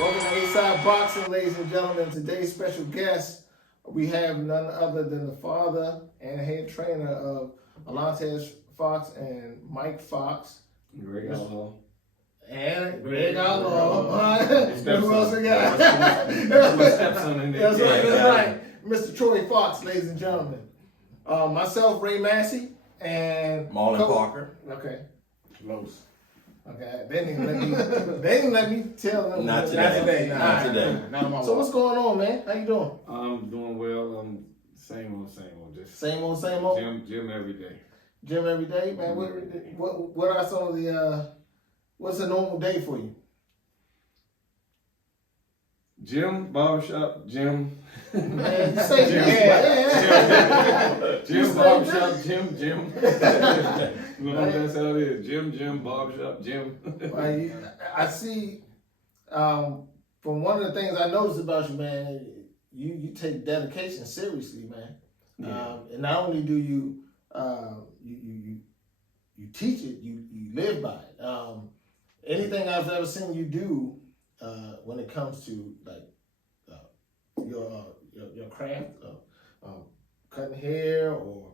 Welcome to Inside Boxing, ladies and gentlemen. Today's special guest, we have none other than the father and head trainer of Alantez Fox and Mike Fox. Greg Outlaw. And Greg Outlaw. Who else we got? My stepson in there. That's right. Mr. Troy Fox, ladies and gentlemen. Myself, Ray Massey, and Marlon Parker. Okay. Close. Okay. They didn't let me tell them. Not today. Not today. So what's going on, man? How you doing? I'm doing well. Same old. Just Same old. Gym every day. Gym every day, man. What are some of the what's a normal day for you? Gym, barbershop, gym. Man, you say yeah. Gym, barbershop, gym. That's how it is. Gym, barbershop, gym. I see. From one of the things I noticed about you, man, you take dedication seriously, man. Yeah. And not only do you teach it, you live by it. Anything I've ever seen you do when it comes to like your craft, cutting hair or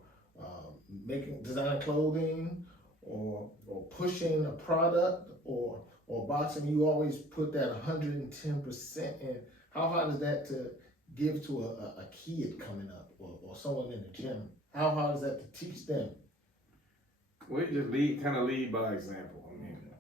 designing clothing or pushing a product or boxing, you always put that 110% in. How hard is that to give to a kid coming up or someone in the gym? How hard is that to teach them? We just lead by example.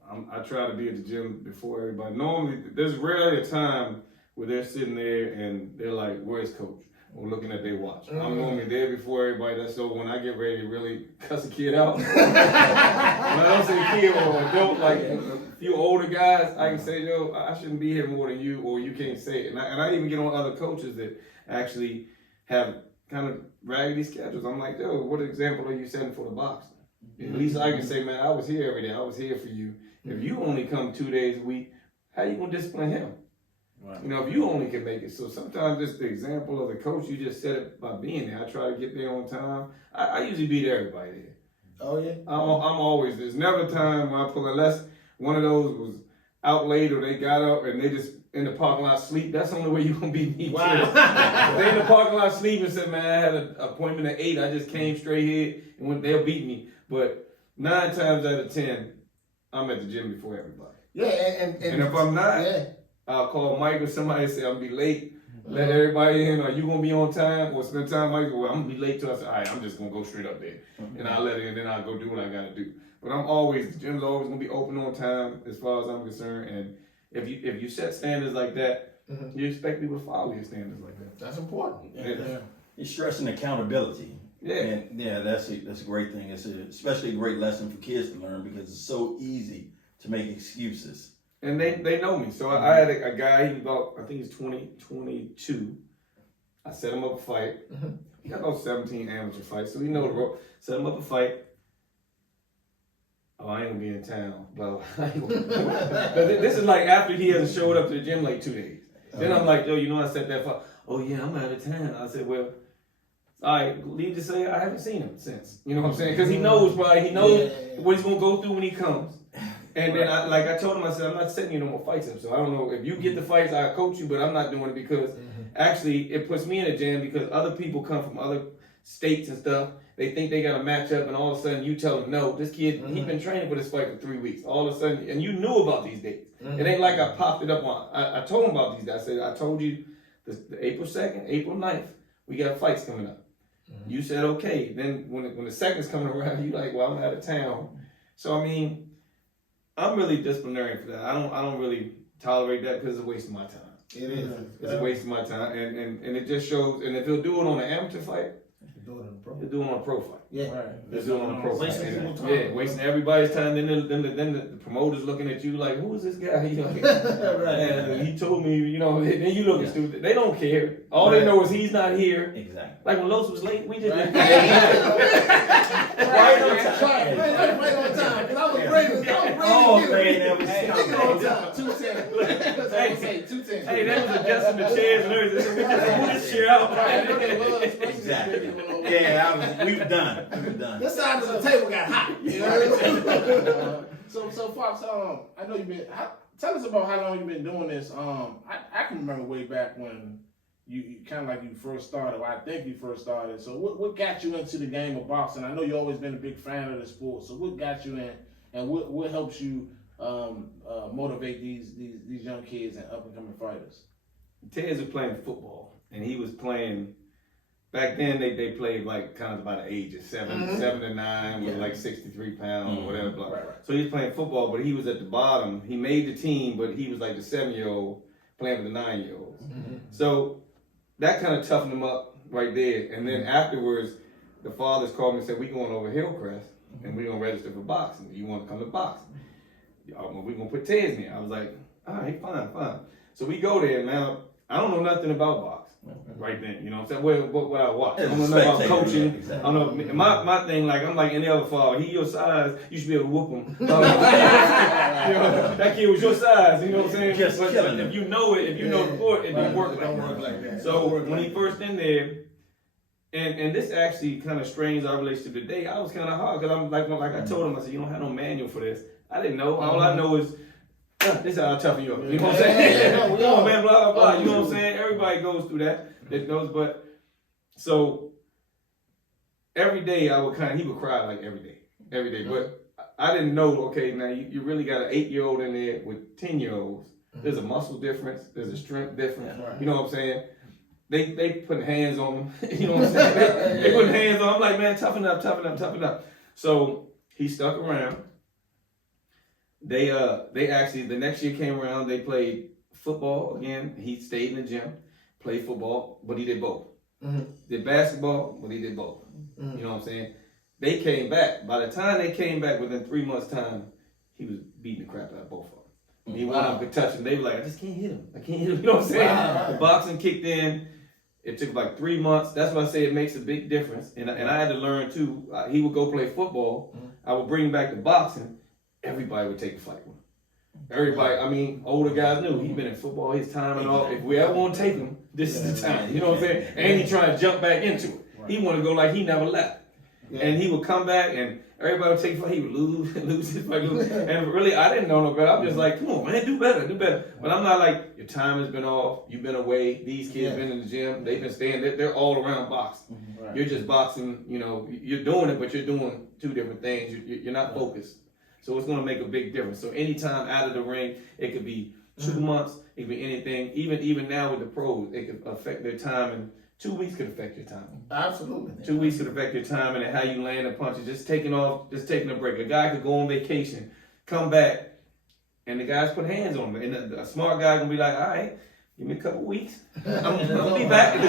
I mean, I try to be at the gym before everybody. Normally, there's rarely a time where they're sitting there and they're like, "Where's coach?" or looking at their watch. Mm-hmm. I'm normally there before everybody. That's so when I get ready to really cuss a kid out. When I don't say a kid or an adult, like a few older guys, I can say, "Yo, I shouldn't be here more than you," or you can't say it. And I even get on other coaches that actually have kind of raggedy schedules. I'm like, "Yo, what example are you setting for the boxing?" At least I can say, "Man, I was here every day. I was here for you. If you only come 2 days a week, how you gonna discipline him?" Right. You know, if you only can make it. So sometimes it's the example of the coach. You just set it by being there. I try to get there on time. I usually beat everybody there. Oh yeah. I'm always. There's never a time when I pull, unless one of those was out late or they got up and they just in the parking lot sleep. That's the only way you gonna beat me. Wow. If they in the parking lot sleep and said, "Man, I had an appointment at 8. I just came straight here," and when they'll beat me. But 9 times out of 10, I'm at the gym before everybody. Yeah, and if I'm not, I'll call Mike or somebody and say, "I'm gonna be late." Let everybody in. Are you gonna be on time or spend time? Mike, well, I'm gonna be late too. I say, "All right, I'm just gonna go straight up there," and I'll let it in. Then I'll go do what I gotta do. But the gym's always gonna be open on time as far as I'm concerned. And if you set standards like that, you expect people to follow your standards like that. That's important. Yeah. You're stressing accountability. Yeah. And that's a great thing. It's especially a great lesson for kids to learn because it's so easy to make excuses. And they know me. So I had a guy, he's about, I think he's 22. I set him up a fight. He got about 17 amateur fights, so he know the rope. Set him up a fight. "Oh, I ain't gonna be in town." Blah, blah. This is like after he hasn't showed up to the gym like 2 days. Then I'm like, "Yo, you know I set that fight." "Oh yeah, I'm out of town." I said, "Well, all right, leave to say I haven't seen him since." You know what I'm saying? Because he knows what he's gonna go through when he comes. And then I told him, I said, "I'm not setting you no more fights up. So I don't know if you get the fights, I'll coach you, but I'm not doing it because actually it puts me in a jam because other people come from other states and stuff. They think they got a matchup, and all of a sudden you tell them, no, this kid, he's been training for this fight for 3 weeks. All of a sudden, and you knew about these dates. It ain't like I popped it up on. I told him about these dates. I said, I told you the April 2nd, April 9th, we got fights coming up. You said, okay. Then when the second's coming around, you like, well, I'm out of town. So, I mean, I'm really disciplinary for that. I don't really tolerate that because it's a waste of my time. It is. It's a waste of my time. And it just shows, and if he'll do it on an amateur fight, Do it on the pro. he'll do it on a pro fight. Yeah. They're doing it on a pro fight. Wasting people's time. Yeah, wasting everybody's time. Then the promoter's looking at you like, "Who is this guy?" You know, Right. And he told me, you know, then you looking stupid. They don't care. All they know is he's not here. Exactly. Like when Los was late, we just Right. Right on time. Right on time. Because I was ready. Oh, man, that was on time. 210. That's all I say. 210. Hey, that was adjusting the chairs and everything. We just moved this chair out. Exactly. Yeah, we've done. This side of the table got hot. You know? So Fox, I know you've been. tell us about how long you've been doing this. I can remember way back when you kind of like you first started. Well, I think you first started. So what got you into the game of boxing? I know you've always been a big fan of the sport. So what got you in, and what helps you motivate these young kids and up and coming fighters? Tez was playing football, and he was playing. Back then, they played like kind of about the age of 7 to 9, with like 63 pounds or whatever. Blah. Right. So he was playing football, but he was at the bottom. He made the team, but he was like the 7-year-old playing with the 9-year-olds. So that kind of toughened him up right there. And then afterwards, the fathers called me and said, "We going over Hillcrest, and we're gonna register for boxing. You want to come to boxing? We're gonna put Tez in." I was like, "All right, fine." So we go there. Now I don't know nothing about boxing. Right then, you know what I'm saying? What I watch. I don't know nothing about coaching. Exactly. I don't know. My thing, like, I'm like any other father. He your size, you should be able to whoop him. You know, that kid was your size, you know what I'm saying? Just But killing him. if you know it, if you know the sport, it don't work like that. So when he first in there, and this actually kind of strains our relationship today, I was kind of hard, because I'm like I told him, I said, "You don't have no manual for this." I didn't know. All I know is, this is how I toughen you up. You know what I'm saying? Come on, man, blah, blah, blah. You know what I'm saying? Everybody goes through that. That knows, but so every day he would cry like every day. But I didn't know, okay, now you really got an 8-year-old in there with 10-year-olds. There's a muscle difference. There's a strength difference. Right. You know what I'm saying? They putting hands on him. You know what I'm saying? They putting hands on him. I'm like, man, toughen up. So he stuck around. They actually, the next year came around, they played football again. He stayed in the gym, played football, but he did both. Did basketball, but he did both. You know what I'm saying? They came back. By the time they came back, within 3 months' time, he was beating the crap out of both of them. He one of them could touch him. They were like, "I just can't hit him. You know what I'm saying?" Wow. The boxing kicked in. It took like 3 months. That's why I say it makes a big difference. And I had to learn too. He would go play football. I would bring him back to boxing. Everybody would take a fight with him. Everybody, I mean, older guys knew he'd been in football his time and all. If we ever want to take him, this is the time. You know what I'm saying? And he trying to jump back into it. He want to go like he never left. And he would come back and everybody would take a fight. He would lose his fight. And really, I didn't know no better. I'm just like, come on, man, do better. But I'm not like, your time has been off. You've been away. These kids been in the gym. They've been staying. They're all around boxing. You're just boxing. You know, you're doing it, but you're doing two different things. You're not focused. So it's going to make a big difference. So anytime out of the ring, it could be 2 months, it could be anything. Even now with the pros, it could affect their time, and 2 weeks could affect your time. Absolutely. 2 weeks could affect your time and how you land a punch. Just taking a break. A guy could go on vacation, come back, and the guys put hands on him. And a smart guy gonna be like, "All right, give me a couple weeks. I'm gonna be back.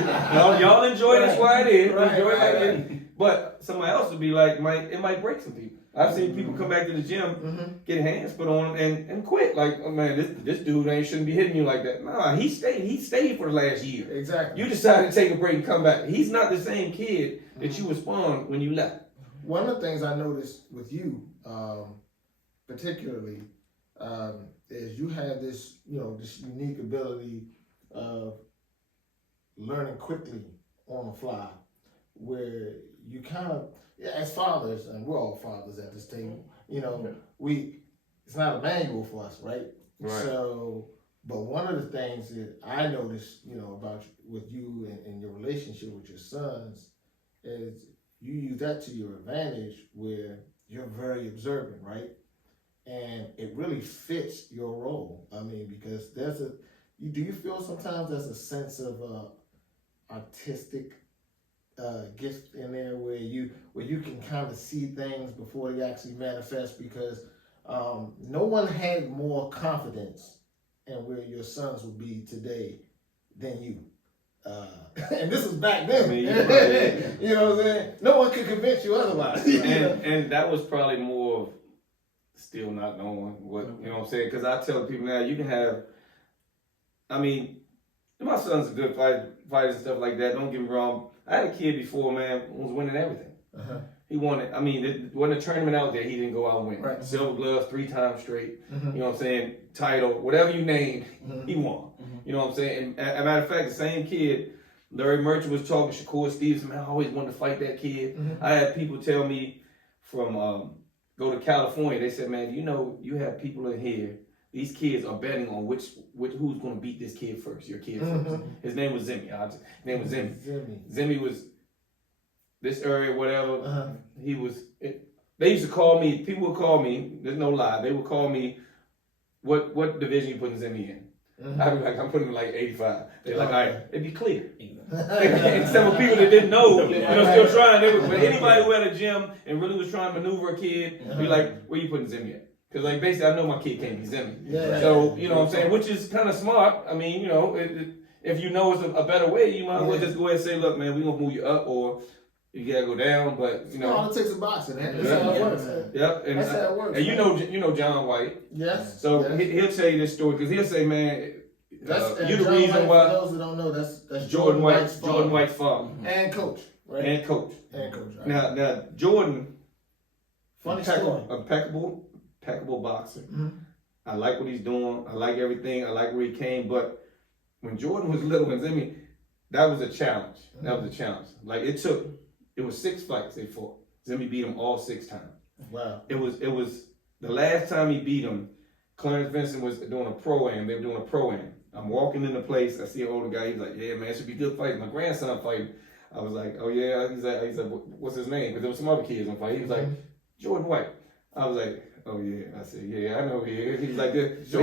Y'all enjoy this while it is. Enjoy it like it." But somebody else would be like, it might break some people. I've seen people come back to the gym, get hands put on them, and quit. Like, "Oh man, this dude shouldn't be hitting you like that." Nah, he stayed for the last year. Exactly. You decided to take a break and come back. He's not the same kid that you was spawned when you left. One of the things I noticed with you, particularly, is you have this, this unique ability of learning quickly on the fly, where you kind of, as fathers, and we're all fathers at this table, it's not a manual for us, right? Right. So, but one of the things that I noticed, about with you and your relationship with your sons is you use that to your advantage, where you're very observant, right? And it really fits your role. I mean, because do you feel sometimes there's a sense of artistic gift in there where you can kind of see things before they actually manifest, because no one had more confidence in where your sons would be today than you. And this was back then. You know what I'm saying? No one could convince you otherwise. And that was probably more of still not knowing what, you know what I'm saying? Because I tell people now, you can have, my son's a good fighter and stuff like that. Don't get me wrong. I had a kid before, man, was winning everything. He won it. It wasn't a tournament out there he didn't go out and win. Right. Silver gloves 3 times straight. You know what I'm saying? Title, whatever you name, he won. You know what I'm saying? And as a matter of fact, the same kid, Larry Merchant was talking, Shakur Stevenson, man, I always wanted to fight that kid. I had people tell me from go to California, they said, man, you have people in here these kids are betting on which who's going to beat this kid first. Your kid first. His name was Zimmy. His name was Zimmy. Zimmy was this area, whatever. He was. They used to call me. People would call me. There's no lie. They would call me. What division you putting Zimmy in? I'd be like, I'm putting him like 85. They're like, all right, it'd be clear. And some people that didn't know, still trying. But anybody who had a gym and really was trying to maneuver a kid, be like, where you putting Zimmy at? Because like basically, I know my kid can't be Zimmy. So you know what I'm saying, which is kind of smart. I mean, if you know it's a better way, you might as well just go ahead and say, look, man, we gonna move you up or you gotta go down. But all it takes is boxing. That's how it works. Yep. And that's how it works. And you know John White. Yes. So yes. He'll tell you this story because he'll say, man, you the John reason White, why. For those who don't know, that's Jordan White's father. And coach, right? And coach. Right? Now Jordan, funny story. impeccable boxer. I like what he's doing. I like everything. I like where he came. But when Jordan was little and Zimmy, that was a challenge. That was a challenge. Like it was 6 fights they fought. Zimmy beat him all 6 times. Wow. It was the last time he beat him. Clarence Vincent was doing a pro-am. They were doing a pro-am. I'm walking into place. I see an older guy. He's like, yeah, man, it should be good fight. My grandson fighting. I was like, oh, yeah. He's like, what's his name? Because there was some other kids on fight. He was like, Jordan White. I was like, oh, yeah. I said, yeah, I know he is. He was like, so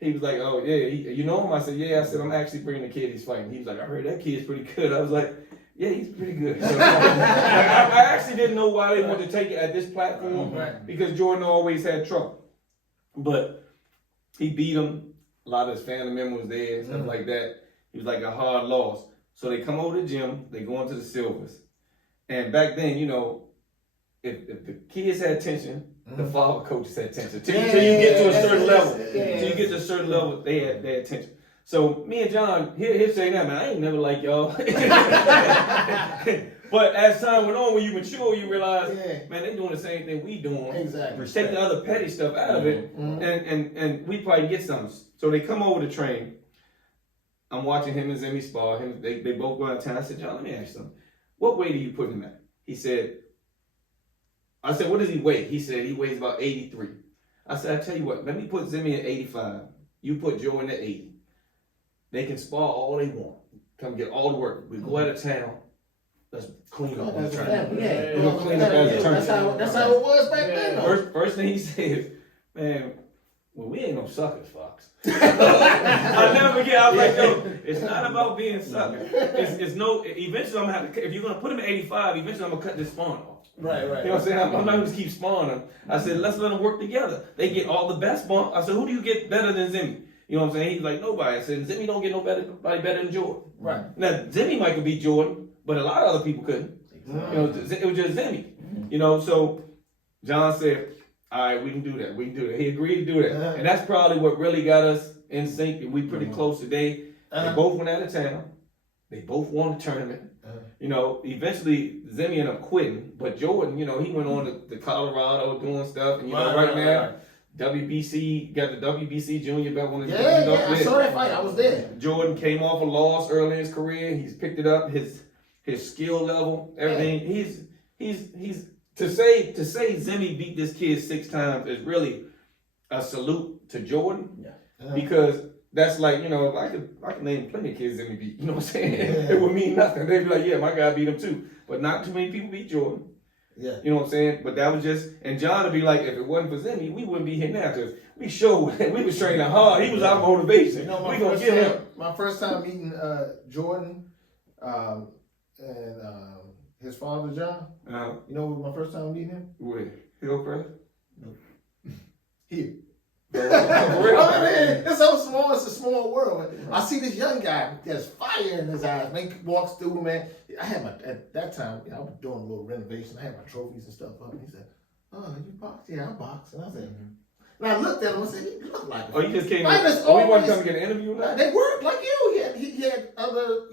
he was like, oh, yeah. You know him? I said, yeah. I said, I'm actually bringing the kid he's fighting. He was like, I heard that kid's pretty good. I was like, yeah, he's pretty good. So, I actually didn't know why they wanted to take it at this platform because Jordan always had trouble. But he beat him. A lot of his family members was there, stuff like that. He was like a hard loss. So they come over to the gym, they go into the silvers. And back then, if the kids had tension, the father coaches had tension. Till you get to a certain level. Till you get to a certain level, they had tension. So me and John, he'll say that, man, I ain't never like y'all. But as time went on, when you mature, you realize, man, they doing the same thing we doing. Exactly. Take the other petty stuff out of it, and we probably get something. So they come over to train. I'm watching him and Zimmy spar. They both go out of town. I said, John, let me ask you something. What weight are you putting him at? I said, what does he weigh? He said he weighs about 83. I said, I tell you what, let me put Zimmy at 85. You put Jordan at 80. They can spar all they want. Come get all the work. We go out of town. Let's clean up on the train. That's how it was back then. First thing he said, man, well, we ain't no suckers, Fox. I'll never forget. I was like, yo, it's not about being suckers. It's no. Eventually, I'm gonna have to. If you're gonna put him at 85, eventually I'm gonna cut this spawn off. Right. You know what I'm saying? I'm not gonna keep spawning them. I said, let's let them work together. They get all the best spawn. I said, who do you get better than Zimmy? You know what I'm saying? He's like, nobody. I said, Zimmy don't get nobody better than Jordan. Right. Now, Zimmy might could beat Jordan, but a lot of other people couldn't. It was just Zimmy. So John said, all right, we can do that. He agreed to do that. And that's probably what really got us in sync. We pretty close today. They both went out of town. They both won the tournament. Eventually Zimmy ended up quitting, but Jordan, he went on to Colorado doing stuff. And right now, WBC, got the WBC junior belt. I saw that fight. I was there. Jordan came off a loss early in his career. He's picked it up. His skill level, everything. He's to say Zimmy beat this kid 6 times is really a salute to Jordan. Because that's like, I could name plenty of kids Zimmy beat. You know what I'm saying? It would mean nothing. They'd be like, yeah, my guy beat him too. But not too many people beat Jordan. Yeah. You know what I'm saying? But that was just, and John would be like, if it wasn't for Zimmy, we wouldn't be here now because we was training hard. He was our motivation. My first time meeting Jordan and his father John. My first time meeting him? Where? Hillcrest? Here. It's so small. It's a small world. I see this young guy. There's fire in his eyes. Man, he walks through, man. I had at that time, I was doing a little renovation. I had my trophies and stuff up. And he said, "Oh, you box? Yeah, I box." And I said, and I looked at him. I said, "He looked like a." Oh, you just came. We wasn't coming to get an interview now. They work like you. He had other,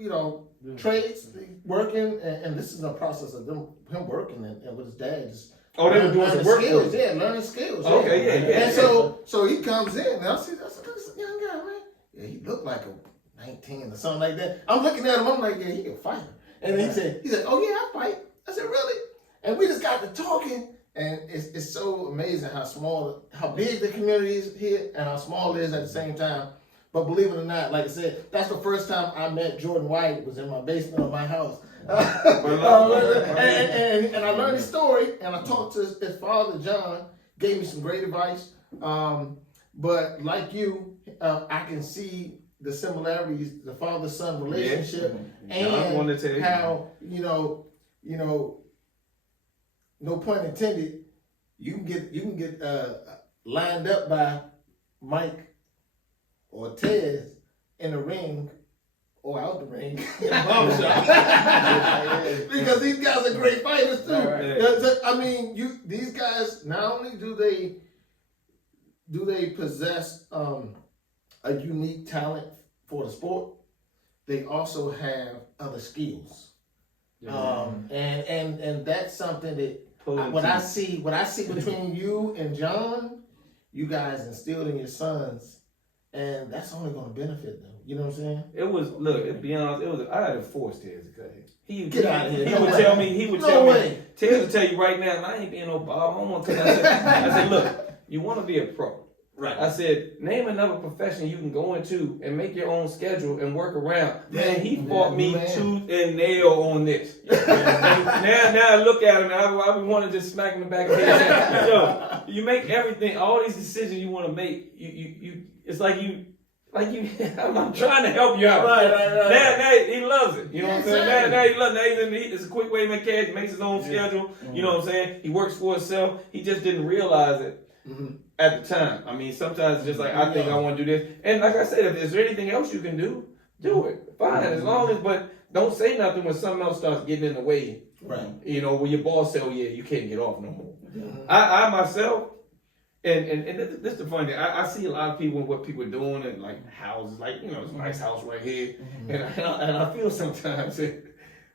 trades working, and this is a process of him working and with his dad. Oh, they were doing some work. Skills, learning skills. Okay, yeah. And so he comes in, and I said, this young guy, man. Yeah, he looked like a 19 or something like that. I'm looking at him, I'm like, yeah, he a fighter. And he said, oh yeah, I fight. I said, really? And we just got to talking, And it's so amazing how big the community is here and how small it is at the same time. But believe it or not, like I said, that's the first time I met Jordan White, was in my basement of my house. And I learned his story, and I talked to his father, John, gave me some great advice. But like you, I can see the similarities, the father-son relationship, and how, no pun intended, you can get lined up by Mike or Tez in the ring or out the ring in the barbershop. Because these guys are great fighters too. Right. I mean, these guys, not only do they possess a unique talent for the sport, they also have other skills. And that's something that what I see between you and John, you guys instilled in your sons, and that's only going to benefit them. You know what I'm saying? It was, look, to be honest, I had to force Tez to cut hair. Get out of here. He would tell me, Tez would tell you right now, and I ain't being no Bob Homer, because I said, look, you want to be a pro. Right. I said, name another profession you can go into and make your own schedule and work around. Man, he fought me tooth and nail on this. now I look at him and I would want to just smack him in the back of the head. Yo, you make everything, all these decisions you want to make, it's like you, I'm trying to help you out. Right. Now he loves it. You know what I'm saying? Now he loves it. It's a quick way to make cash, makes his own schedule. You know what I'm saying? He works for himself. He just didn't realize it. At the time. I mean, sometimes it's just like, I think I want to do this. And like I said, if there's anything else you can do it. Fine. As long as, but don't say nothing when something else starts getting in the way. Right. When your boss says, oh yeah, you can't get off no more. I myself, and this is the funny thing, I see a lot of people and what people are doing and like houses, like, it's a nice house right here. And I feel sometimes,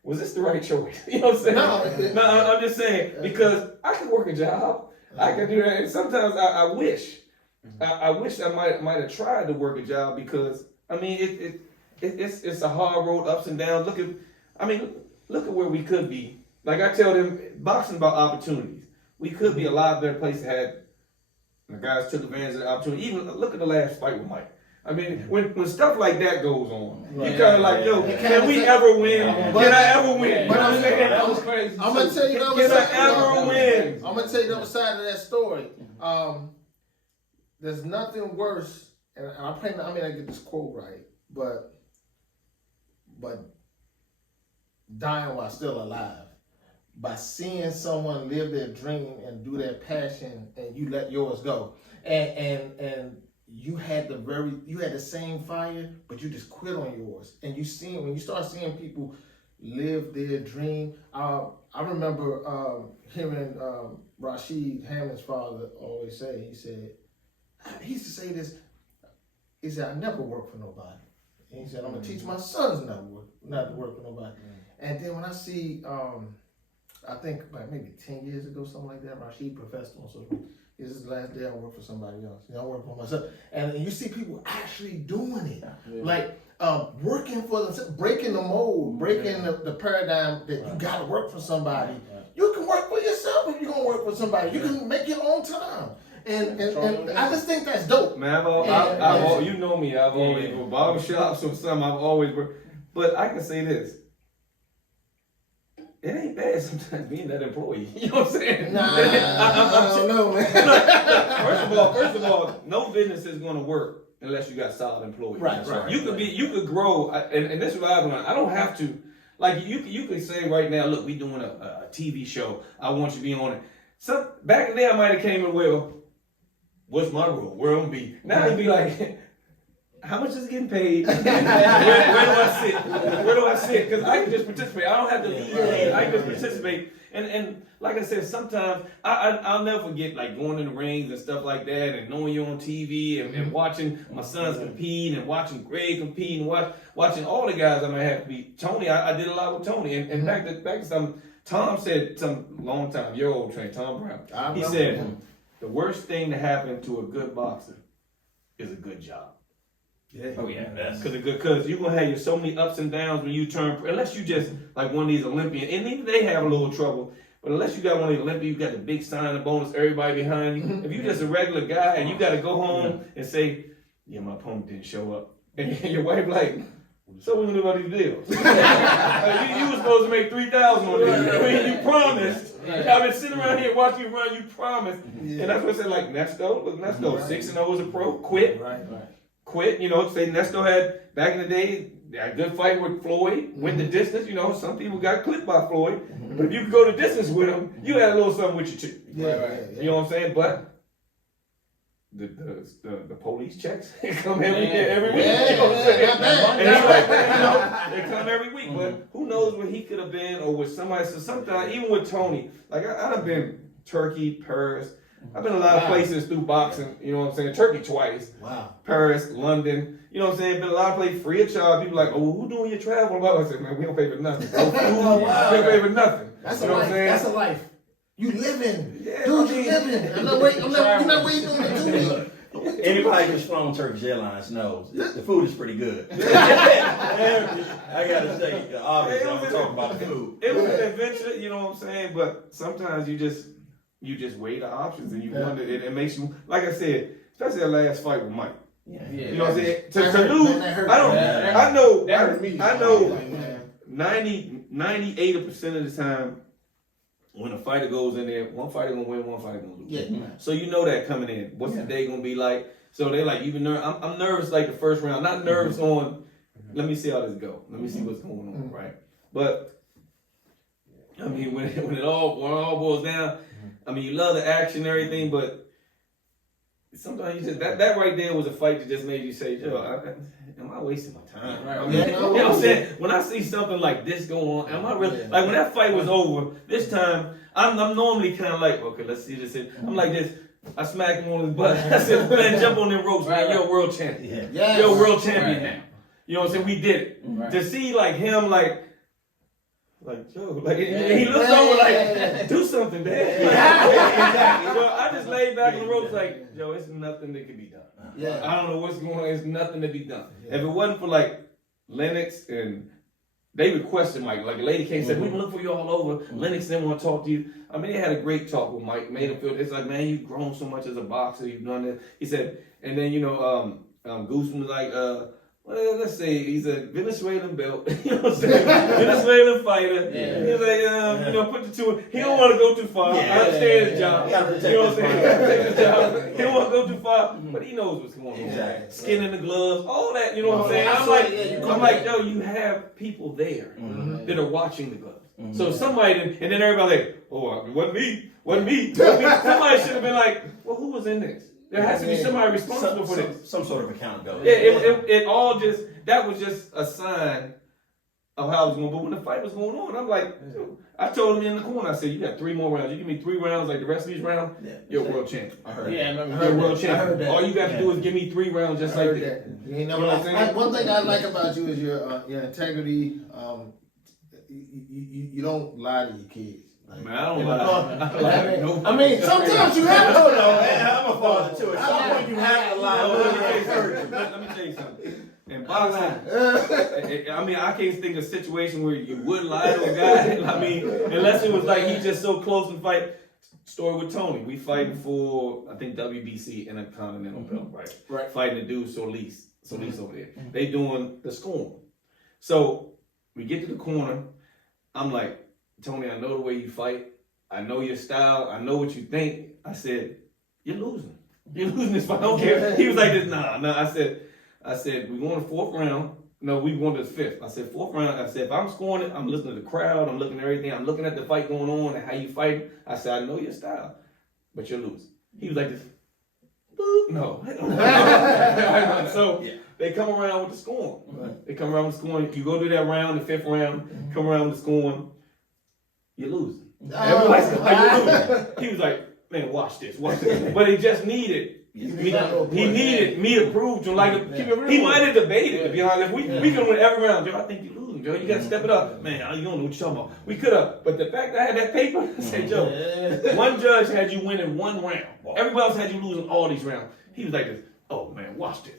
was this the right choice? You know what I'm saying? No, I'm just saying, because I can work a job. I can do that, and sometimes I wish I might have tried to work a job, because I mean it's a hard road, ups and downs. Look at where we could be. Like I tell them, boxing about opportunities. We could be a lot better place had the guys took advantage of the opportunity. Even look at the last fight with Mike. I mean, when stuff like that goes on, you kind of like, yo, can we ever win? Can I ever win? But I'm saying, That was crazy. I'm gonna tell you the other can side. I ever win? I'm gonna tell you the other side of that story. There's nothing worse, and I get this quote right, but dying while still alive, by seeing someone live their dream and do their passion, and you let yours go, and you had the same fire, but you just quit on yours. And when you start seeing people live their dream. I remember hearing Rashid Hammond's father always say, he used to say this, he said, I never work for nobody. And he said, I'm gonna teach my sons not to work for nobody. And then when I see, I think like maybe 10 years ago, something like that, Rashid professed on social media, this is the last day I work for somebody else. I work for myself. And you see people actually doing it. Like working for themselves, breaking the mold, breaking the paradigm that you gotta work for somebody. You can work for yourself if you're gonna work for somebody. You can make your own time. And I just think that's dope. Man, you know me, I've always worked barbershops or something, I've always worked. But I can say this. It ain't bad sometimes being that employee. You know what I'm saying? I don't know, man. First of all, no business is going to work unless you got solid employees. Right. You could grow, and this is what I've learned. I don't have to. Like you could say right now, look, we doing a TV show. I want you to be on it. Back in the day, I might have came in, well, what's my role? Where I'm gonna be? Now you'd be like, how much is getting paid? Where do I sit? Where do I sit? Because I can just participate. I don't have to lead. I can just participate. And like I said, sometimes I'll never forget like going in the rings and stuff like that, and knowing you on TV and watching my sons compete and watching Greg compete and watching all the guys I might have to beat. Tony, I did a lot with Tony. And back to some, Tom said some long time, your old trainer, Tom Brown. He said, the worst thing to happen to a good boxer is a good job. Yeah. Oh yeah, because you're gonna have so many ups and downs when you turn, unless you just like one of these Olympians, and even they have a little trouble. But unless you got one of the Olympics, you got the big signing bonus, everybody behind you. If you just a regular guy and you got to go home and say, yeah, my opponent didn't show up, and your wife like, so we gonna do about these deals? Like, you was supposed to make 3,000 on this. I mean, you promised. I've been sitting around here watching you run. You promised, and that's what I said. Like Nesto, look, Nesto, 6-0 as a pro, quit. Quit, you know, say Nesto had, back in the day, a good fight with Floyd, went the distance, you know, some people got clipped by Floyd, but if you could go the distance with him, you had a little something with you too. You know what I'm saying? But the police checks come every week. You know what I'm saying? And he's like, you know, they come every week, but who knows where he could have been or with somebody. So sometimes, even with Tony, like I've been Turkey, Paris, I've been a lot of places through boxing, you know what I'm saying? Turkey twice. Wow. Paris, London, you know what I'm saying? Been a lot of places free of charge. People like, oh, who doing your travel? Well, I said, man, we don't pay for nothing. We don't pay for nothing. That's you a know life. what I'm saying? That's a life. You living. Yeah, Dude, I you mean- living. You're not waiting on the duty. Anybody who's flown Turkish Airlines knows the food is pretty good. I gotta say, obviously, I'm talking about the food. It was an adventure, you know what I'm saying? But sometimes you just weigh the options and you wonder, it makes you, like I said, especially that last fight with Mike. Yeah. You know what I'm saying? That To hurt, lose, man, that hurt. I know, That hurt me. I know Like, man. 98% of the time, when a fighter goes in there, one fighter gonna win, one fighter gonna lose. Yeah. So you know that coming in. What's the day gonna be like? So they're like, you've been nervous. I'm nervous like the first round. Not nervous on, let me see how this go. Let me see what's going on, right? But I mean, when it all boils down, I mean, you love the action and everything, but sometimes you just that right there was a fight that just made you say, Joe, am I wasting my time? Right. I mean, Yeah, you no, know what I'm saying? When I see something like this go on, am I really like when that fight was over? This time, I'm normally kind of like, okay, let's see this. I'm like this. I smacked him on his butt. I said, man, jump on them ropes, man. You're a world champion. Yeah. Yes. You're a world champion Right. now. You know what I'm saying? We did it. Right. To see like him, like Joe, like he looks over like, do something, Dad. Exactly. So I just laid back on the ropes like, Joe, it's nothing that can be done. Yeah. I don't know what's going on. It's nothing to be done. If it wasn't for like Lennox and they requested Mike, like a lady came and said, we've been looking for you all over. Lennox didn't want to talk to you. I mean, they had a great talk with Mike, made him feel, it's like, man, you've grown so much as a boxer, you've done this. He said, and then, you know, Gooseman was like, well, let's say he's a Venezuelan belt, you know what I'm saying? Venezuelan fighter. Yeah. He's like, you know, put the two, he don't want to go too far. I understand his job. You gotta protect You know what I'm his saying? brand. Protect his job. He don't want to go too far, but he knows what's going on. Exactly. Skin in the gloves, all that, you know what I'm saying? I'm like, yo, you have people there that are watching the gloves. So somebody, and then everybody like, oh, it wasn't me. Somebody should have been like, well, who was in this? There has to be somebody responsible for this. Some sort of accountability. Yeah, it all just, that was just a sign of how it was going. But when the fight was going on, I'm like, dude, I told him in the corner, I said, you got 3 more rounds. You give me 3 rounds like the rest of these rounds, you're a world champion. I heard Yeah, I that. remember. You're a world I heard champion. that. All you got to do is give me 3 rounds just like that. You ain't never You know what I'm saying? one thing I like about you is your integrity. You don't lie to your kids. Like, Man, I don't in lie. the car. I don't lie to nobody. I mean, sometimes you have to. No, man, I'm a father too. At some point, you have to lie. No, Look let me at tell you that something. virgin. Let me tell you something. In boxing, I mean, I can't think of a situation where you would lie to a guy. I mean, unless it was like he's just so close in fight. Story with Tony. We fighting for, I think, WBC Intercontinental belt, right? Right. Fighting the dude Solis over there. They doing the scorn. So we get to the corner. I'm like, Tony, I know the way you fight. I know your style. I know what you think. I said, you're losing. You're losing this fight. I don't care. He was like this, nah. I said, we going to 4th round. No, we going to the 5th. I said, 4th round. I said, if I'm scoring it, I'm listening to the crowd. I'm looking at everything. I'm looking at the fight going on and how you fight. I said, I know your style, but you're losing. He was like this. Boop. No. So they come around with the scoring. They come around with the scoring. You go do that round, the 5th round, come around with the scoring. You're losing. Everybody's like, you're losing. He was like, man, watch this. But he just needed. He needed me to prove to him. Like, he might have debated, to be honest. We could have went every round. Joe, I think you're losing, Joe. You got to step it up. Man, you don't know what you're talking about. We could have. But the fact that I had that paper, I said, Joe, one judge had you winning 1 round. Everybody else had you losing all these rounds. He was like this. oh man, watch this.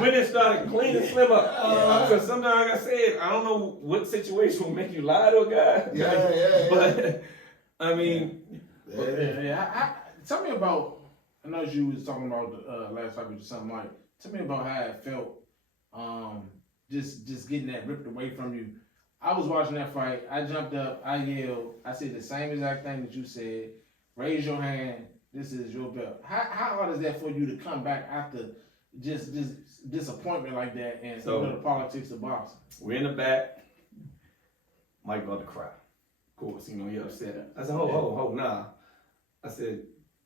when it started cleaning slim up. Because sometimes, like I said, I don't know what situation will make you lie to a guy. Yeah. But, I mean, Tell me about, I know you was talking about last fight with something like, tell me about how it felt, just getting that ripped away from you. I was watching that fight, I jumped up, I yelled, I said the same exact thing that you said, raise your hand, this is your belt. How hard is that for you to come back after just disappointment like that and So- the politics of boxing? we're in the back. Mike about to cry. Of course, he upset. I said, nah. I said,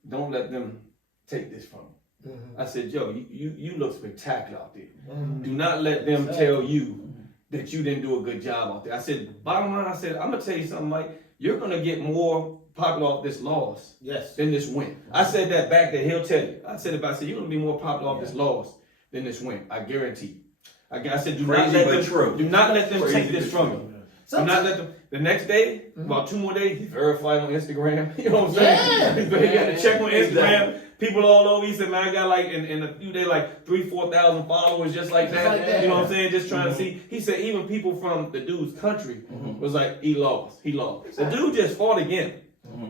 don't let them take this from you. I said, yo, you look spectacular out there. Do not let them tell you that you didn't do a good job out there. I said, bottom line, I said, I'm gonna tell you something, Mike. You're gonna get more popular off this loss Yes. than this win. I said that back there, he'll tell you. I said, you're gonna be more popular off this loss than this win. I guarantee you. I said, do not let them take this from you. Do not let them. The next day, about 2 more days, he's verified on Instagram. You know what I'm saying? Yeah. He got to check on Instagram. People all over. He said, man, I got like in a few days like 3,000-4,000 followers just like that. You know what I'm saying? Just trying to see. He said even people from the dude's country was like, he lost. The dude just fought again.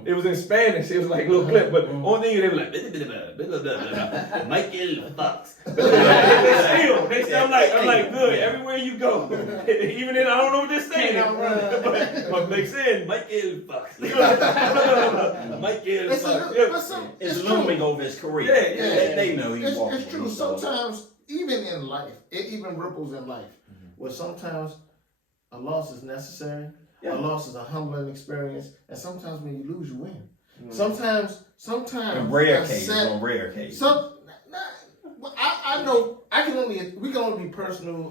It was in Spanish. It was like a little clip, but only thing they were like, Michael Fox. They still, I'm like, good. Everywhere you go, even in I don't know what they're saying, but they said Michael Fox. Michael Fox. It's looming over his career. Yeah. They know he's walking. It's true. Sometimes, even in life, it even ripples in life, where sometimes a loss is necessary. A loss is a humbling experience, and sometimes when you lose, you win. Sometimes. On rare cases. I know we can only be personal,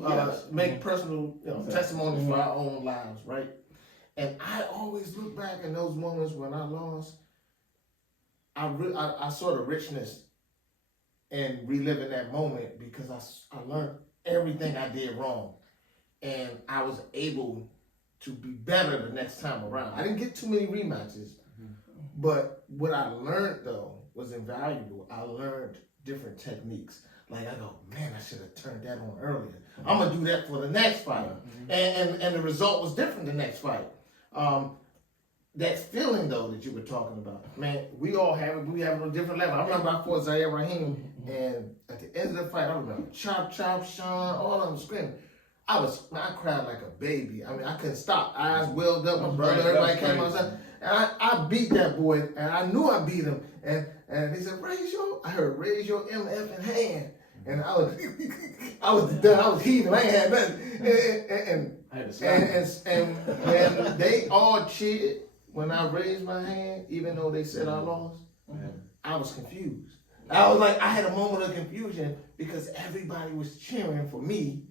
make personal testimonies for our own lives, right? And I always look back in those moments when I lost. I saw the richness in reliving that moment because I learned everything I did wrong, and I was able to be better the next time around. I didn't get too many rematches, but what I learned though was invaluable. I learned different techniques. Like I go, man, I should have turned that on earlier. I'm gonna do that for the next fight, and the result was different the next fight. That feeling though that you were talking about, man, we all have it. We have it on a different level. I remember I fought Zaire Rahim, and at the end of the fight, I remember Chop, Sean, all of them screaming. I cried like a baby. I mean, I couldn't stop. Eyes welled up. My brother, everybody came outside. And I beat that boy, and I knew I beat him. And he said, raise your MF hand. And I was done. I was heaving. I ain't had nothing. And when they all cheated, when I raised my hand, even though they said I lost, I was confused. I was like, I had a moment of confusion because everybody was cheering for me,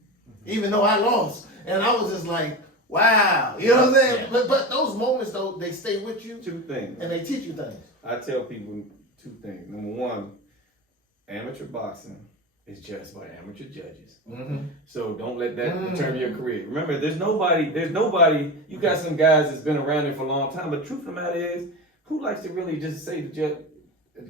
even though I lost. And I was just like, wow. You know what I'm saying? Yeah. But those moments, though, they stay with you. 2 things. And they teach you things. I tell people 2 things. Number 1, amateur boxing is judged by amateur judges. So don't let that determine your career. Remember, there's nobody, you got some guys that's been around there for a long time, but the truth of the matter is, who likes to really just say the judge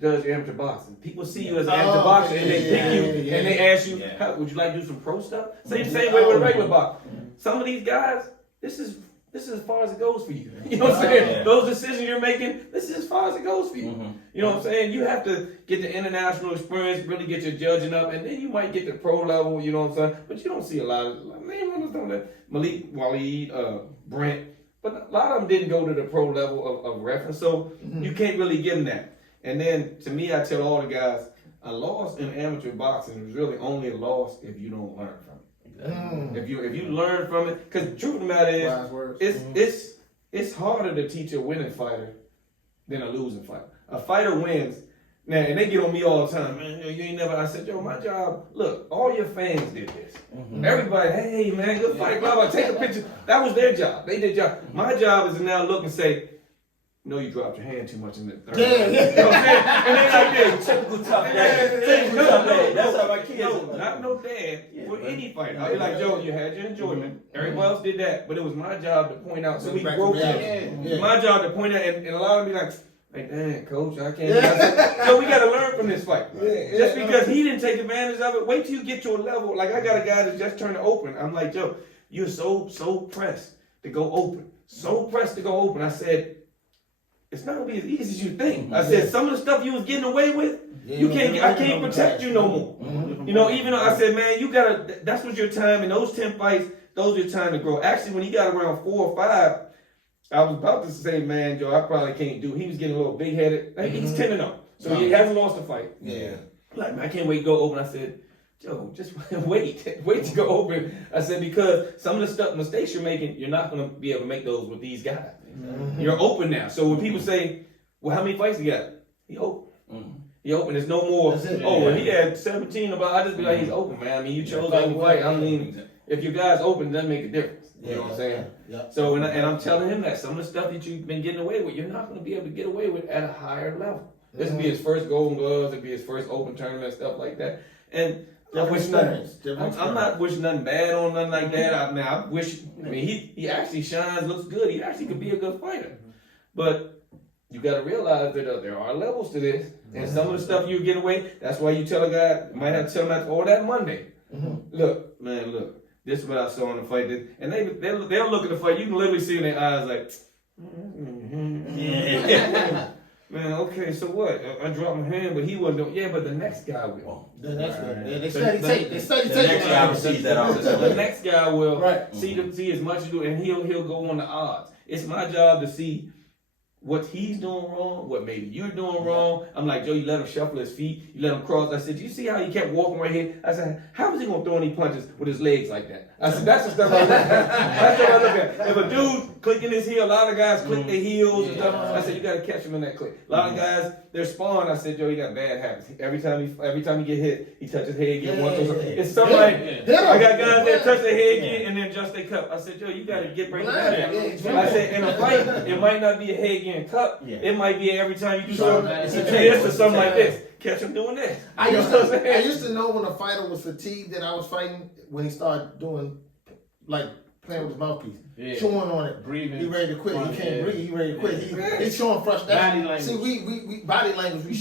does your amateur boxing? People see you as an amateur boxer and they pick you and they ask you, would you like to do some pro stuff? Same way with a regular boxer. Some of these guys, this is as far as it goes for you. You know what I'm saying? Those decisions you're making, this is as far as it goes for you. You know what I'm saying? You have to get the international experience, really get your judging up, and then you might get the pro level, you know what I'm saying? But you don't see a lot of, Malik, Waleed, Brent, but a lot of them didn't go to the pro level of reference, so you can't really give them that. And then, to me, I tell all the guys, a loss in amateur boxing is really only a loss if you don't learn from it. If you learn from it, because the truth of the matter is, it's harder to teach a winning fighter than a losing fighter. A fighter wins, now, and they get on me all the time, man, you ain't never, I said, my job, look, all your fans did this. Everybody, hey, man, good fight, blah, blah, take a picture. That was their job. They did job. My job is to now look and say, you dropped your hand too much in the third. You know what I'm saying? And they like this. Typical tough day. That's how my kids. No, not no dad. For any fighter. I'll be like, Joe, you had your enjoyment. Everybody else did that. But it was my job to point out. So we broke that. My job to point out. And a lot of them be like, Like, damn, coach, I can't. I said, yo, we got to learn from this fight. Just because he didn't take advantage of it, wait till you get to a level. Like, I got a guy that just turned open. I'm like, Joe, you're so pressed to go open. So pressed to go open. I said, it's not going to be as easy as you think. I said, some of the stuff you was getting away with, I can't protect you no more. You know, even though I said, man, you got to, that's what your time in those 10 fights, those are your time to grow. Actually, when he got around 4 or 5, I was about to say, man, Joe, I probably can't do it. He was getting a little big-headed. He's 10-0, so he hasn't lost a fight. Yeah. Like, man, I can't wait to go open. I said, Joe, just wait to go open. I said, because some of the mistakes you're making, you're not going to be able to make those with these guys. You're open now. So when people say, well, how many fights he got? He open. He open. There's no more, well, he had 17 about, I just be like, he's open, man. I mean, you chose to open fight. I mean, if your guy's open, it doesn't make a difference. You know what I'm saying? Yeah. So, and I'm telling him that some of the stuff that you've been getting away with, you're not going to be able to get away with at a higher level. This will be his first Golden Gloves. It'll be his first open tournament, stuff like that. And I wish I'm not wishing nothing bad on nothing like that. I mean, he actually shines, looks good. He actually could be a good fighter. But you got to realize that there are levels to this. And some of the stuff you get away, that's why you tell a guy, you might have to tell him after all that Monday. Look, this is what I saw in the fight. And they'll look at the fight. You can literally see in their eyes like, man, okay, so what? I dropped my hand, but he wasn't doing. Yeah, but the next guy will. The next one. They study tape. They study tape. The next guy will see that all the time. The next guy will Right. see as much as you do, and he'll go on the odds. It's my job to see what he's doing wrong, what maybe you're doing wrong. I'm like, Joe, you let him shuffle his feet, you let him cross. I said, you see how he kept walking right here? I said, how is he gonna throw any punches with his legs like that? I said, that's the stuff I look at. That's what I look at. If a dude clicking his heel, a lot of guys click their heels and stuff. I said, you gotta catch him in that click. A lot of guys, they're spawned. I said, Joe, he got bad habits. Every time he get hit, he touches his head again once or something. It's something like, I got guys that touch their head again and then adjust their cup. I said, Joe, you gotta break it down. I said, in a fight, it might not be a head getting cup. It might be every time you do something, it's this or something like this. Catch him doing this. I used to know when a fighter was fatigued that I was fighting when he started doing, like, playing with his mouthpiece, chewing on it, breathing. He ready to quit. He can't breathe. He ready to quit. He's showing frustration. Body language. See, we body language. We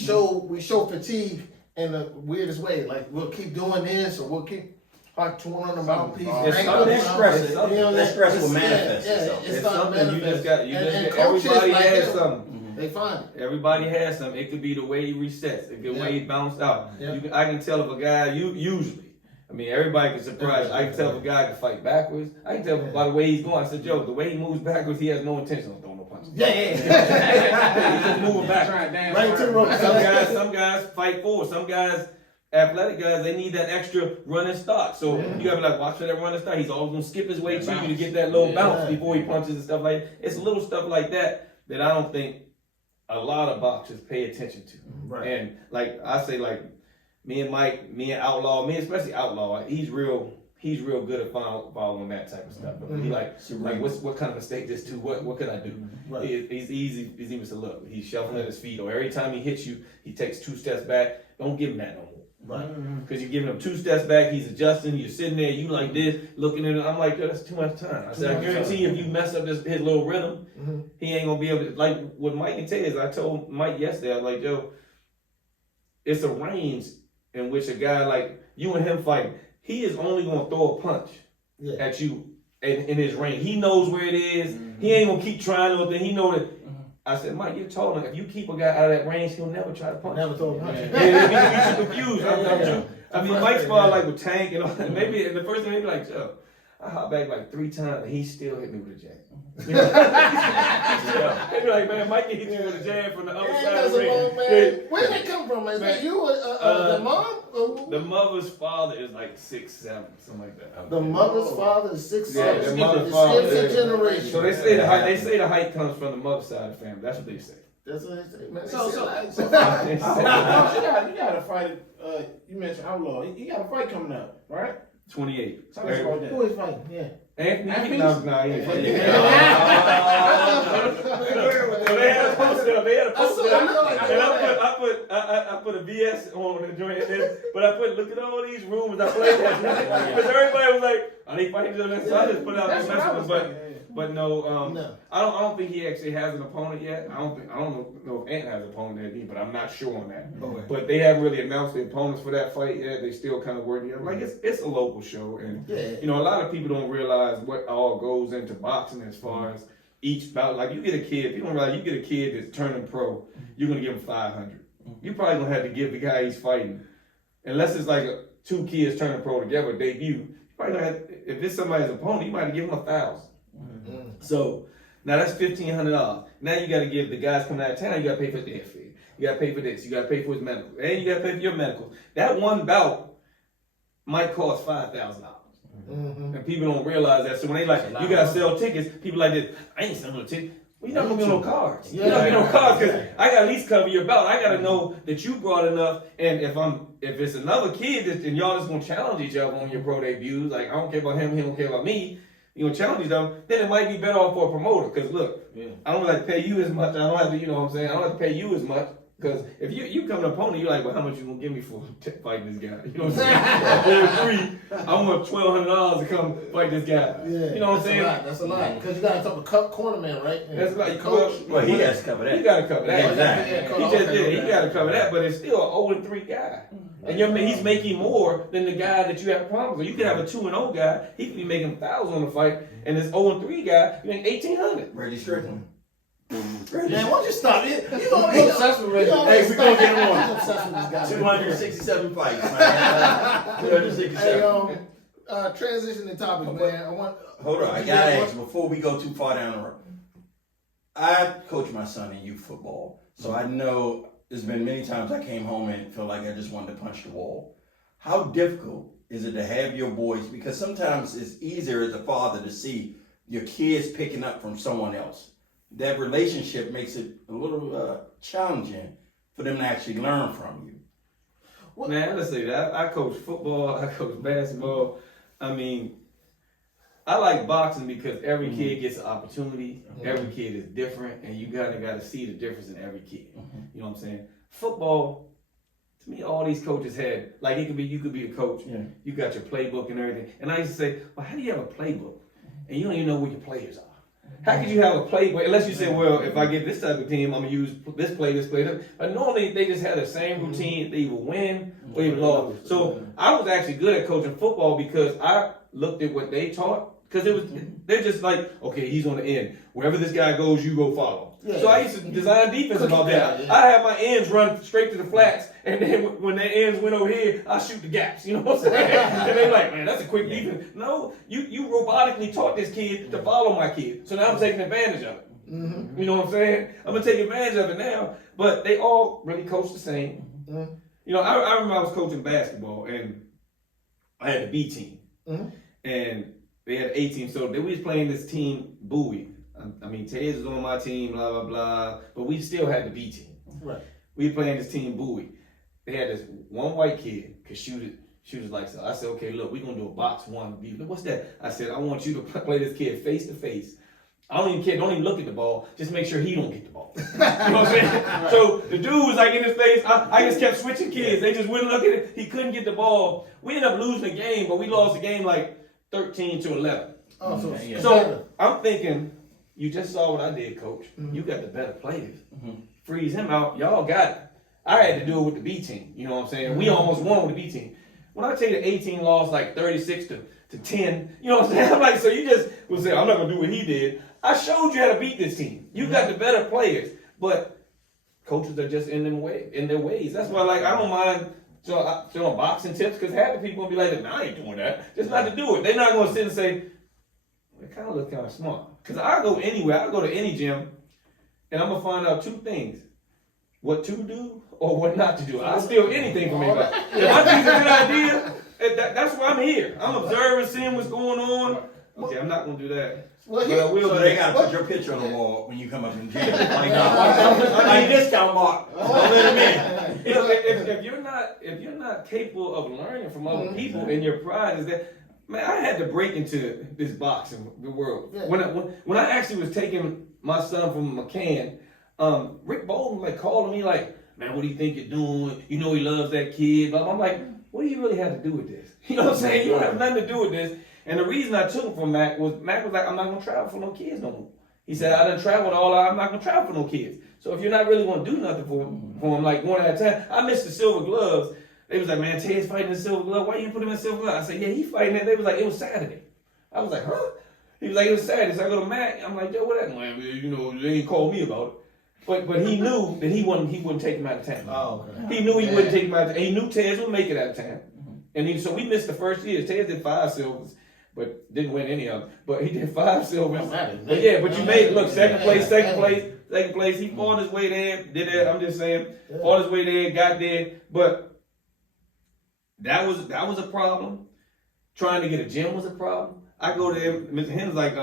show fatigue in the weirdest way. Like we'll keep doing this, or we'll keep like chewing on the mouthpiece. That stress will manifest itself. It's something you just got. Coaches everybody like has him, something. They find it. Everybody has something. It could be the way he resets. It could be the way he bounced out. I can tell if a guy usually. I mean, everybody can surprise. I can tell if a guy can fight backwards. I can tell by the way he's going. I said, Joe, the way he moves backwards, he has no intention of throwing no punches. He's just moving back. Right to the rope. Some guys fight forward. Some guys, athletic guys, they need that extra running start. So you gotta be like, watch for that running start. He's always gonna skip his way to you to get that little bounce before he punches and stuff like that. It's little stuff like that I don't think a lot of boxers pay attention to. Right. And like I say, like me and Mike, me and Outlaw, me especially Outlaw, he's real good at following that type of stuff. He like what kind of mistake this to? What can I do? Right. He's easy. He's even to look. He's shuffling his feet, or every time he hits you, he takes 2 steps back. Don't give him that no more. Right. Because you're giving him 2 steps back, he's adjusting, you're sitting there, you like this, looking at it. I'm like, yo, that's too much time. I said, I guarantee you, if you mess up his little rhythm, he ain't gonna be able to, like what Mike can tell you is, I told Mike yesterday, I was like, yo, it's a range in which a guy like you and him fighting, he is only gonna throw a punch at you in his range. He knows where it is. He ain't gonna keep trying with it. He know that. I said, Mike, you told him if you keep a guy out of that range, he'll never try to punch. Never throw a punch. Yeah, you confused. I mean, Mike's fought like with Tank and all that. Maybe the first thing he'd be like, Joe, I hop back like 3 times and he still hit me with a jab. They'd be like, man, Mike can hit you with a jab from the other side of the ring. Where did that come from, man? Is that you or the mom? The mother's father is like 6'7", something like that. The mother's father is 6'7". Yeah, the mother's father. Skips a generation. So they say the height comes from the mother's side of the family. That's what they say. That's what they say, man. You got a fight. You mentioned Outlaw. You got a fight coming up, right? 28. Tell us about that. Who is fighting? Yeah. Anthony? No, he ain't fighting. They had a poster. I put a VS on the joint, but I put, look at all these rumors I played that. Because everybody was like, are they fighting each other? So I just put out the messages. But no, No. I don't think he actually has an opponent yet. I don't know if Ant has an opponent yet, but I'm not sure on that. Okay. But they haven't really announced the opponents for that fight yet. They still kind of working. Like it's a local show, and Yeah. you know a lot of people don't realize what all goes into boxing as far as each bout. Like you get a kid, people don't realize you get a kid that's turning pro, you're gonna give him 500. You probably gonna have to give the guy he's fighting, unless it's like two kids turning pro together debut. You probably gonna have, if it's somebody's opponent, you might have to give him 1,000. So now that's $1,500. Now you got to give the guys coming out of town. You got to pay for their airfare. You got to pay for this. You got to pay for his medical, and you got to pay for your medical. That one bout might cost $5,000. And people don't realize that. So when they like, you got to sell tickets, people like this. I ain't selling no tickets. Well, you're not gonna be on no cards. You're not gonna be on no cards because I got to at least cover your bout. I got to know that you brought enough. And if it's another kid and y'all just gonna challenge each other on your pro debuts, like I don't care about him, he don't care about me. You know, challenge them, then it might be better off for a promoter. Because look, I don't have to pay you as much. I don't have to, you know what I'm saying? I don't have to pay you as much. Because if you come to an opponent, you're like, well, how much you gonna give me for fighting this guy? You know what I'm saying? I want $1,200 to come fight this guy. Yeah, You know what I'm saying? That's a lot. Because you got to talk about cornerman, right? And That's like coach. Well, he has to cover that. He got to cover that. Yeah, exactly. He got to cover that. But it's still an 0-3 guy. And he's making more than the guy that you have a problem with. You could have a 2-0 guy. He could be making 1,000 on the fight. And this 0-3 guy, you make 1,800. Reggie Strickland. Man, why don't you stop it? You I'm obsessed with Reggie. Hey, we gonna get him on. I'm obsessed with this guy. 267 fights, man. 267. Hey, transitioning topics, man. I want. Hold on, I gotta ask before we go too far down the road. I coach my son in youth football, so I know there's been many times I came home and felt like I just wanted to punch the wall. How difficult is it to have your boys? Because sometimes it's easier as a father to see your kids picking up from someone else. That relationship makes it a little challenging for them to actually learn from you. Man, let's say that. I coach football, I coach basketball. I mean, I like boxing because every kid gets an opportunity. Every kid is different, and you gotta see the difference in every kid. You know what I'm saying? Football, to me, all these coaches had, like you could be a coach. Yeah. You got your playbook and everything. And I used to say, well, how do you have a playbook? And you don't even know where your players are. How could you have a playbook, unless you say, well, if I get this type of team, I'm going to use this play. But normally, they just had the same routine. They either win or even lost. So I was actually good at coaching football because I looked at what they taught. Because they're just like, okay, he's on the end. Wherever this guy goes, you go follow. Yeah. So I used to design defense about that. I had my ends run straight to the flats, and then when their ends went over here, I shoot the gaps. You know what I'm saying? And they're like, man, that's a quick defense. No, you robotically taught this kid to follow my kid. So now I'm taking advantage of it. You know what I'm saying? I'm gonna take advantage of it now. But they all really coach the same. You know, I remember I was coaching basketball, and I had the B team, and they had an A team. So they was playing this team Bowie. I mean, Tez was on my team, blah, blah, blah. But we still had the B team. Right. We were playing this team Bowie. They had this one white kid could shoot it like so. I said, okay, look, we're going to do a box one. What's that? I said, I want you to play this kid face to face. I don't even care. Don't even look at the ball. Just make sure he don't get the ball. You know what I'm saying? So the dude was like in his face. I just kept switching kids. They just wouldn't look at it. He couldn't get the ball. We ended up losing the game, but we lost the game like 13-11. Oh, So I'm thinking, you just saw what I did, coach. You got the better players. Freeze him out. Y'all got it. I had to do it with the B team. You know what I'm saying? We almost won with the B team. When I tell you the 18 lost like 36 to 10, you know what I'm saying? I'm like, so you just will say, I'm not going to do what he did. I showed you how to beat this team. You got the better players. But coaches are just in their ways. That's why, like, I don't mind showing boxing tips because half the people will be like, nah, I ain't doing that. Just not to do it. They're not going to sit and say, it kind of looks kind of smart. Because I go anywhere, I go to any gym, and I'm going to find out two things. What to do or what not to do. I'll steal anything from anybody. If I think it's a good idea, that's why I'm here. I'm observing, seeing what's going on. Okay, I'm not going to do that. Well, But I will So do they that. got to put your picture on the wall when you come up in the gym. Like, I need discount mark. Don't let him in. If you're not capable of learning from other people, and your pride is that, man, I had to break into this boxing world. Yeah. When I actually was taking my son from McCann, Rick Bolton like calling me like, man, what do you think you're doing? You know he loves that kid. But I'm like, what do you really have to do with this? You know what I'm saying? You don't have nothing to do with this. And the reason I took him from Mac was like, I'm not gonna travel for no kids no more. He said, I done traveled I'm not gonna travel for no kids. So if you're not really gonna do nothing for him like one at a time, I missed the silver gloves. They was like, man, Ted's fighting the silver glove. Why you didn't put him in silver glove? I said, yeah, he fighting it. They was like, it was Saturday. I was like, huh? He was like, it was Saturday. So I go to Mac. I'm like, yo, what that? Man, you know, they ain't called me about it. But he knew that he wouldn't take him out of town. Oh, okay. He knew he wouldn't take him out of town. He knew Tez would make it out of town. And so we missed the first year. Tez did 5 silvers, but didn't win any of them. But he did 5 silvers. But yeah, but you made it. Look, second place. He fought his way there. Did that. I'm just saying, fought his way there, got there. But that was a problem. Trying to get a gym was a problem. I go there. Mr. Hen's like,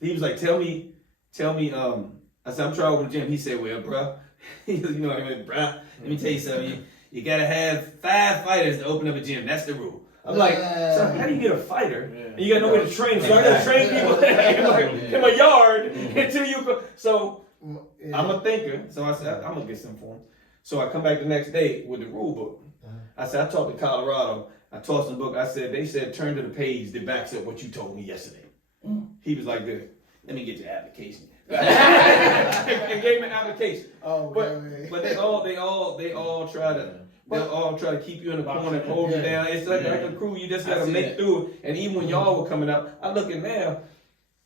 he was like, tell me. I said, I'm trying to open the gym. He said, well, bro, you know what I mean, bro. Let me tell you something. You gotta have 5 fighters to open up a gym. That's the rule. I'm like, so how do you get a fighter? And you got nowhere to train. So I gotta train people in my yard until you go. So I'm a thinker. So I said, I'm gonna get some for him. So I come back the next day with the rule book. I said, I talked to Colorado. I tossed them the book. I said, they said, turn to the page that backs up what you told me yesterday. He was like this. Let me get your application. And gave me an application. Oh, but they all try to keep you in the corner and hold you down. It's like a crew. You just gotta make through it. And even when y'all were coming up, I look at now,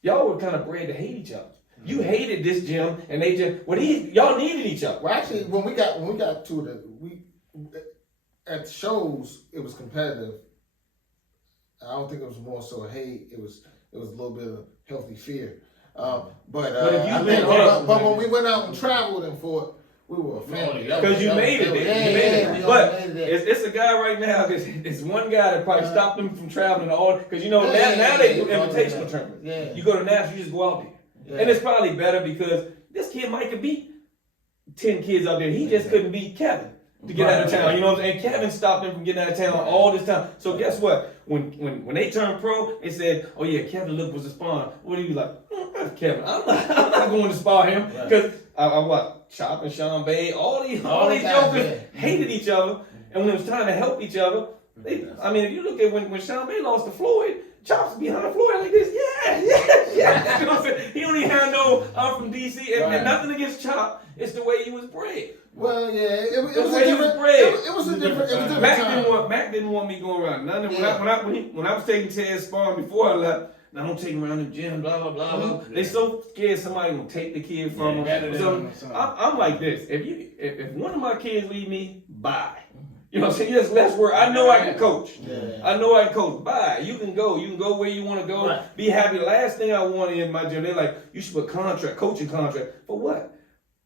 y'all were kind of bred to hate each other. You hated this gym, and they just y'all needed each other. Well, actually, when we got to at the shows, it was competitive. I don't think it was more so hate. It was a little bit of healthy fear. But when we went out and traveled and fought, we were a family. Because you made it. But it's a guy right now. It's one guy that probably stopped them from traveling all. Because now they do invitational tournaments. Yeah. You go to national, you just go out there, and it's probably better because this kid might could beat 10 kids out there. He just couldn't beat Kevin to get out of town. You know what I'm saying? Kevin stopped him from getting out of town all this time. So guess what? When they turned pro, they said, "Oh yeah, Kevin Look was a spawn." What do you like? That's Kevin. I'm not going to spar him because I Chop and Sean Bay, all these jokers hated each other, and when it was time to help each other, if you look at when Sean Bay lost to Floyd, Chop's behind Floyd like this, yeah. You know what I'm saying? He don't even have no, I'm from DC, and nothing against Chop. It's the way he was bred. Well, yeah, it was a different time. Mac didn't want me going around nothing. When I was taking Ted's sparring before I left, I don't take him around the gym, blah, blah, blah, blah. They so scared somebody gonna take the kid from them. So I'm like this. If one of my kids leave me, bye. You know what I'm saying? Just less work. I know I can coach. Yeah. I know I can coach. Bye. You can go. You can go where you want to go. Right. Be happy. The last thing I want in my gym, they're like, you should put coaching contract. For what?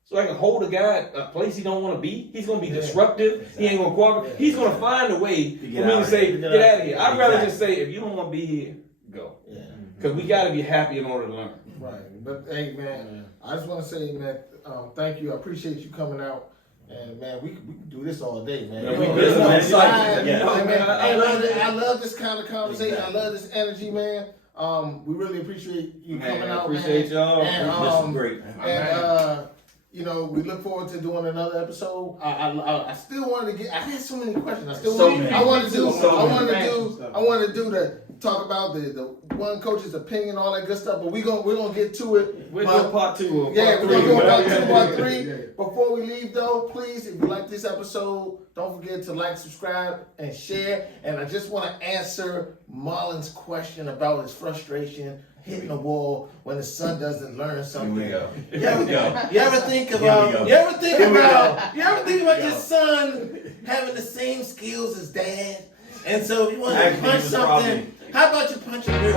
So I can hold a guy at a place he don't want to be. He's going to be disruptive. Exactly. He ain't going to cooperate. Yeah. He's going to find a way for me to say, get out of here. I'd rather just say, if you don't want to be here, go. Because we got to be happy in order to learn. Right. But, hey, man, I just want to say, man, thank you. I appreciate you coming out. And, man, we can do this all day, man. I love this kind of conversation. Exactly. I love this energy, man. We really appreciate you coming out, man. Appreciate y'all. And, great. And, we look forward to doing another episode. I still wanted to I had so many questions. I wanted to talk about the one coach's opinion, all that good stuff. But we're gonna get to it. We're doing part 2. We're gonna do part 3. Before we leave, though, please, if you like this episode, don't forget to like, subscribe, and share. And I just want to answer Marlon's question about his frustration hitting the wall when his son doesn't learn something. Here we go. You ever think about your son having the same skills as dad? And so if you want to punch something, how about you punch a real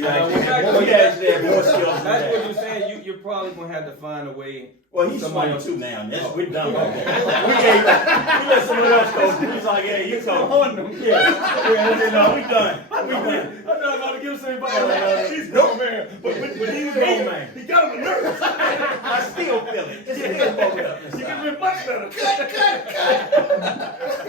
Well, he actually had more skills than That's what that. you're saying. You're probably gonna have to find a way. Well, he's Somebody 22 now. And Oh. we're done right there. We let someone else coach. He's like, yeah, you coach. Yeah, we done. We done. I'm not about to give some advice. He's no man, but He was no man. he got him nervous. I still feel it. Just still woke up. He could have been much better. Cut, cut, cut.